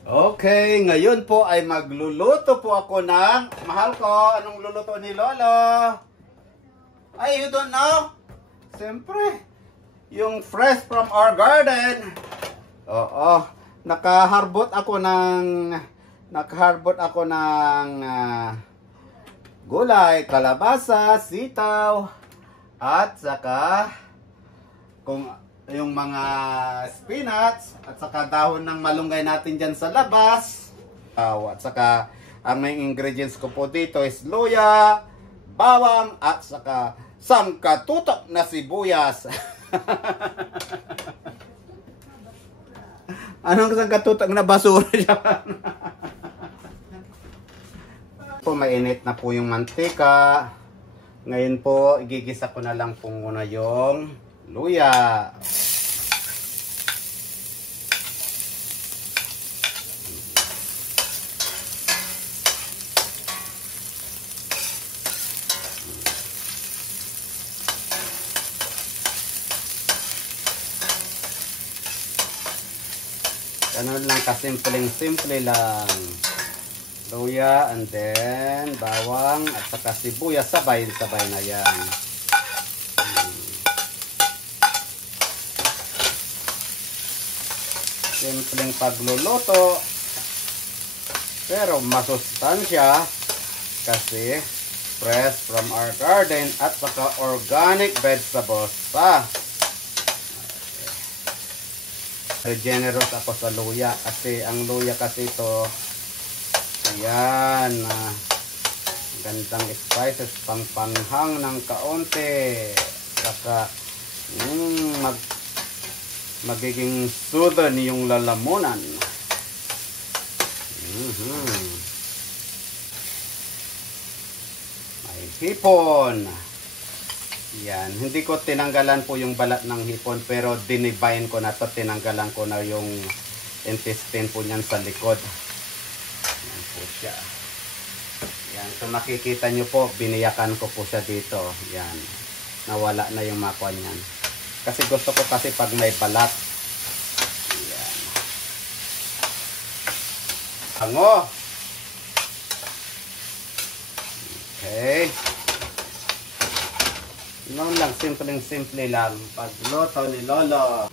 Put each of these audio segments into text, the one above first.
Okay, ngayon po ay magluluto po ako ng, mahal ko, anong luluto ni Lolo? Ay, you don't know? Siyempre, yung fresh from our garden. Oo, nakaharbot ako ng gulay, kalabasa, sitaw, at saka kung yung mga spinach at saka dahon ng malunggay natin dyan sa labas. At saka ang main ingredients ko po dito is luya, bawang at saka sangkatutok na sibuyas. Anong sangkatutok na basura dyan? Po mainit na po yung mantika. Ngayon po igigisa ko na lang po muna yung luya. Ganun lang kasimpleng-simple lang. Luya and then bawang at saka sibuyas sabay-sabay na yan. Simpleng pagluluto pero masustansya kasi fresh from our garden at saka organic vegetables pa. Generous ako sa luya kasi ang luya kasi ito ayan gandang spices pangpanghang ng kaunti saka magiging soothen yung lalamunan. May hipon. Yan, hindi ko tinanggalan po yung balat ng hipon pero dinivine ko na to, tinanggalan ko na yung intestine po niyan sa likod. Yan po siya. Yan, kung makikita nyo po, biniyakan ko po siya dito. Yan, nawala na yung makwan yan. Kasi gusto ko kasi pag may balat. Yan. Hango. Okay. Noon lang, simple lang. Pagluto ni Lolo.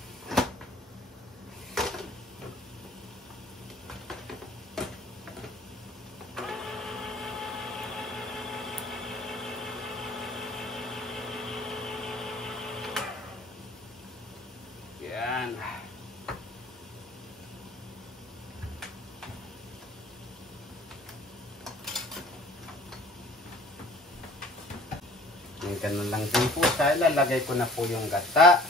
Yan. Ganun lang din po siya. Lalagay ko na po yung gata.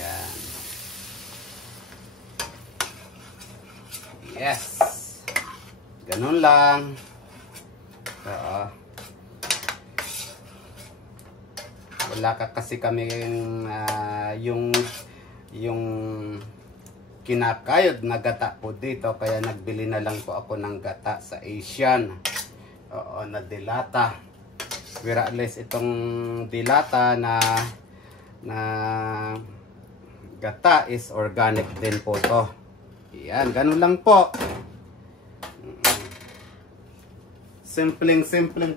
Yan. Yes. Ganun lang. Wala ka kasi kami yung kinakayod na gata po dito. Kaya nagbili na lang po ako ng gata sa Asian. Oo, na dilata. Pero at least itong dilata na gata is organic din po to. Yan, ganun lang po. Simpleng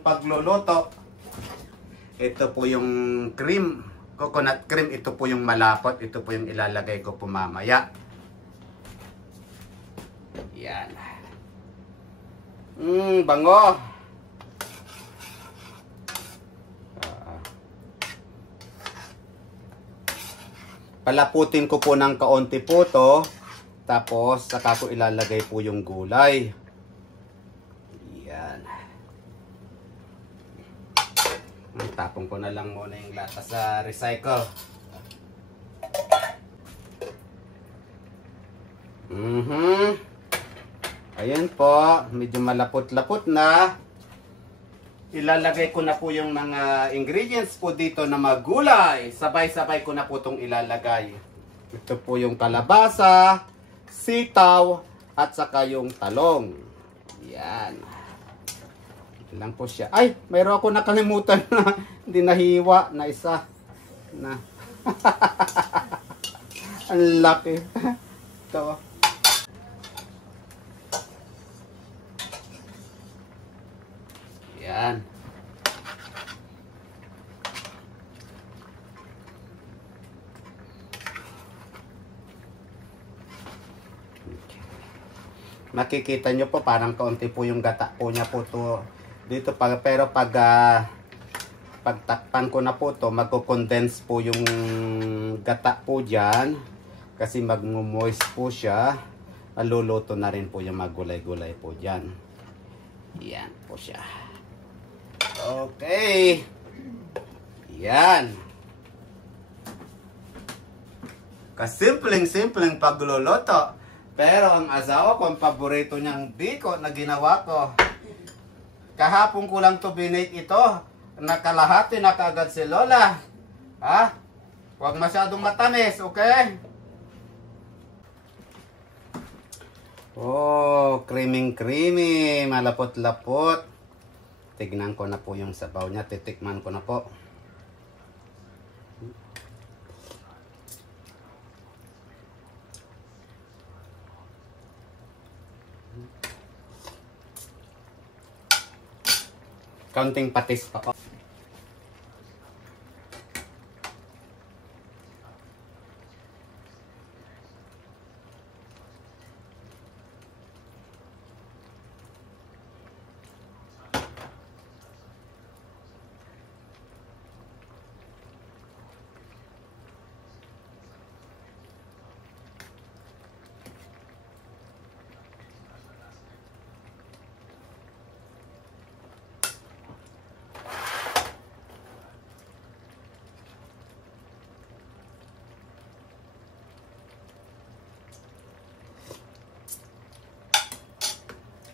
pagluluto. Ito po yung cream, coconut cream. Ito po yung malapot. Ito po yung ilalagay ko po mamaya. Yan. Bango. Palaputin ko po ng kaunti po to. Tapos saka ko ilalagay po yung gulay. Yan. Tapong ko na lang muna yung lata sa recycle. Ayan po. Medyo malapot-lapot na. Ilalagay ko na po yung mga ingredients po dito na magulay. Sabay-sabay ko na po itong ilalagay. Ito po yung kalabasa, sitaw, at saka yung talong. Yan. Lang po siya. Ay, mayroon ako nakalimutan na hindi nahiwa na isa. Na. Ang laki. dito. Yan. Makikita nyo po parang kaunti po yung gata po niya po to dito pero pag pagtakpan ko na po to, magko-condense po yung gata po dyan kasi mag-moist po siya. Maluluto na rin po yung magulay-gulay po dyan. Yan po siya. Okay. Yan. Kasimpleng-simpleng pagluluto. Pero ang asawa ko, ang paborito niyang biko na ginawa ko. Kahapon ko lang to binake ito. Nakalahati na kaagad si Lola. Ha? Huwag masyadong matamis, okay? Oh, creamy, malapot-lapot. Tignan ko na po yung sabaw niya. Titikman ko na po. Kaunting patis pa.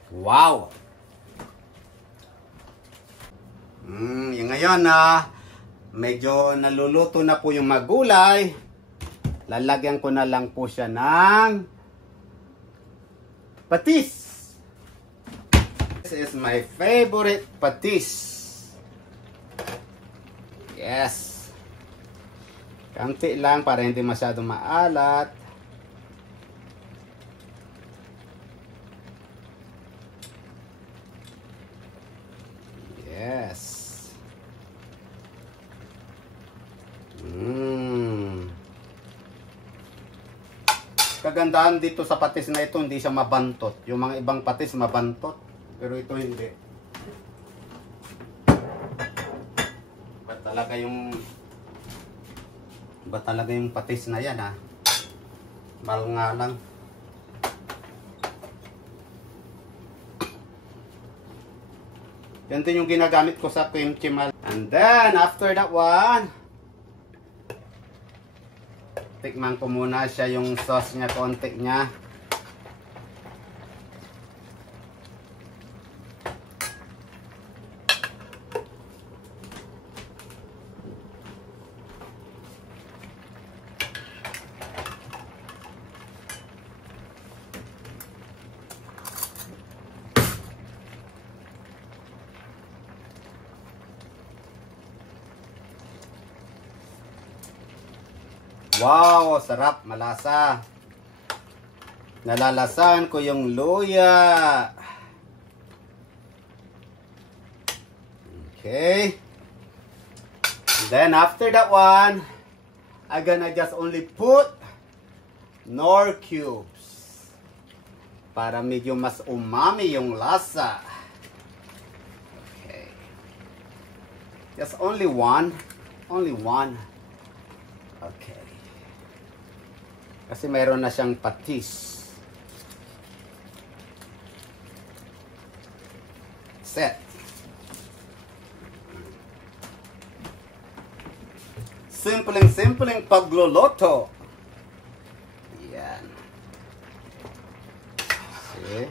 Wow! Yung ngayon na medyo naluluto na po yung magulay, lalagyan ko na lang po siya ng patis. This is my favorite patis. Yes. Kaunti lang para hindi masyadong maalat. Yes. Kagandahan dito sa patis na ito, hindi siya mabantot. Yung mga ibang patis mabantot, pero ito hindi. Ba talaga yung patis na yan, ha? Mahal nga lang. Yan din yung ginagamit ko sa kimchi mal. And then, after that one, tikman ko muna siya yung sauce niya, konti niya. Wow, sarap, malasa. Nalalasahan ko yung luya. Okay. And then after that one, I'm gonna just only put Knorr cubes para medyo mas umami yung lasa. Okay. Just only one. Only one. Okay. Kasi mayroon na siyang patis. Set. Simpleng pagluluto. Yan. See?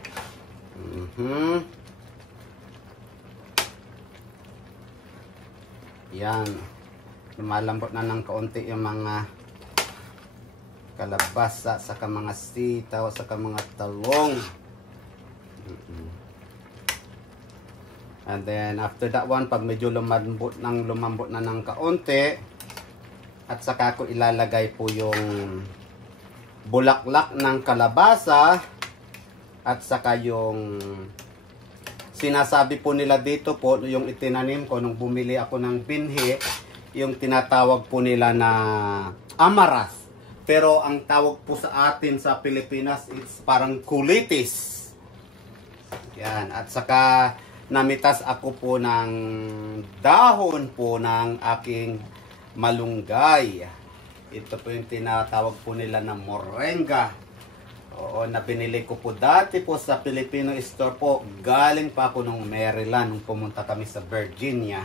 Yan. Lumalambot na ng kaunti yung mga kalabasa, saka mga sitaw, saka mga talong. And then after that one, pag medyo lumambot na ng kaunti, at saka ko ilalagay po yung bulaklak ng kalabasa at saka yung sinasabi po nila dito po, yung itinanim ko nung bumili ako ng binhi, yung tinatawag po nila na amaras. Pero ang tawag po sa atin sa Pilipinas, it's parang kulitis. Yan. At saka namitas ako po ng dahon po ng aking malunggay. Ito po yung tinatawag po nila na moringa. Oo, na binili ko po dati po sa Filipino store po. Galing pa ako nung Maryland nung pumunta kami sa Virginia.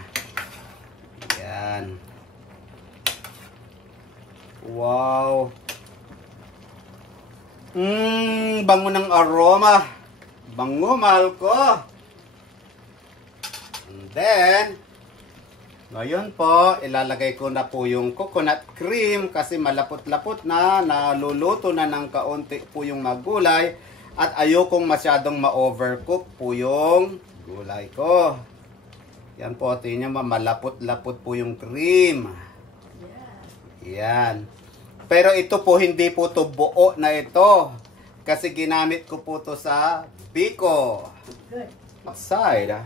Yan. Wow. Bango ng aroma. Bango, mahal ko. And then, ngayon po, ilalagay ko na po yung coconut cream kasi malapot-lapot na, naluluto na ng kaunti po yung magulay at ayokong masyadong ma-overcook po yung gulay ko. Yan po, tingnan nyo, malapot-lapot po yung cream. Yan. Pero ito po, hindi po to buo na ito. Kasi ginamit ko po to sa biko. Good. Outside.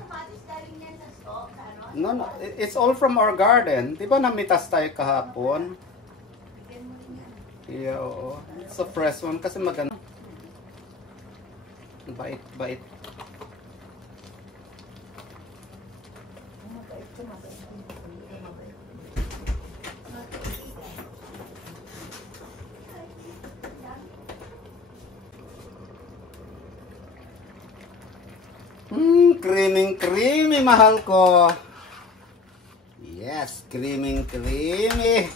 No, no, it's all from our garden. Di ba namitas tayo kahapon? Yeah, oo. It's a fresh one kasi maganda. Bait, bait. Creamy, mahal ko. Yes, creamy. Creamy.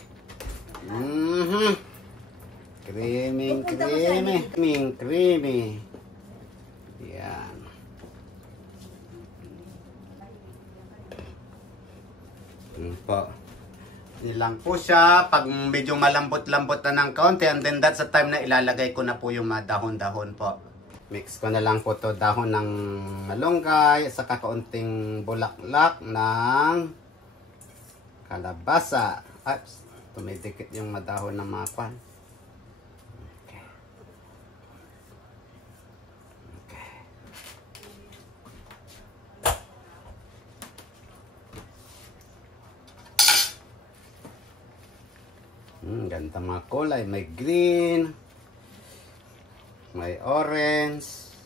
Yan. Po. Nilang po siya. Pag medyo malambot-lambot na ng kaunti, and then that's the time na ilalagay ko na po yung mga dahon-dahon po. Mix ko na lang po to dahon ng malunggay, saka kaunting bulaklak ng kalabasa. Oops, tumidikit yung madahon ng mga pan. Okay. Ganda mga kulay. May green, may orange,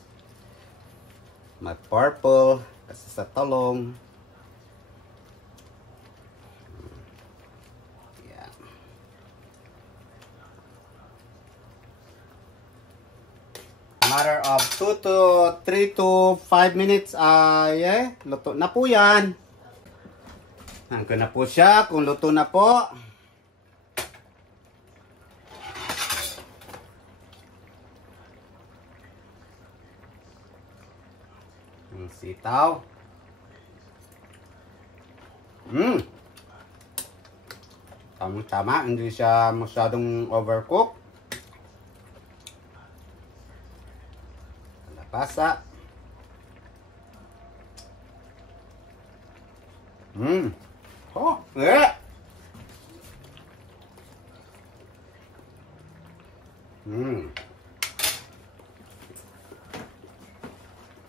may purple kasi sa talong. Yan. Matter of 2 to 3 to 5 minutes, yeah, luto na po yan. Hanggang na po siya kung luto na po. Sitaw. Tama-tama, hindi siya masyadong overcook. Kalabasa. Oh, eh.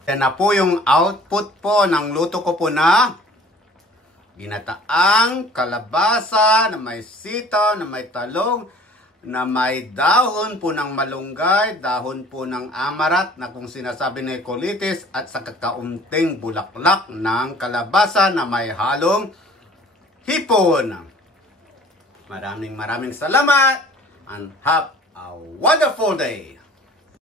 Yan na po yung output po ng luto ko po na ginataang kalabasa na may sitaw, na may talong, na may dahon po ng malunggay, dahon po ng amarat na kung sinasabi na colitis at sa kakaunting bulaklak ng kalabasa na may halong hipon. Maraming salamat and have a wonderful day!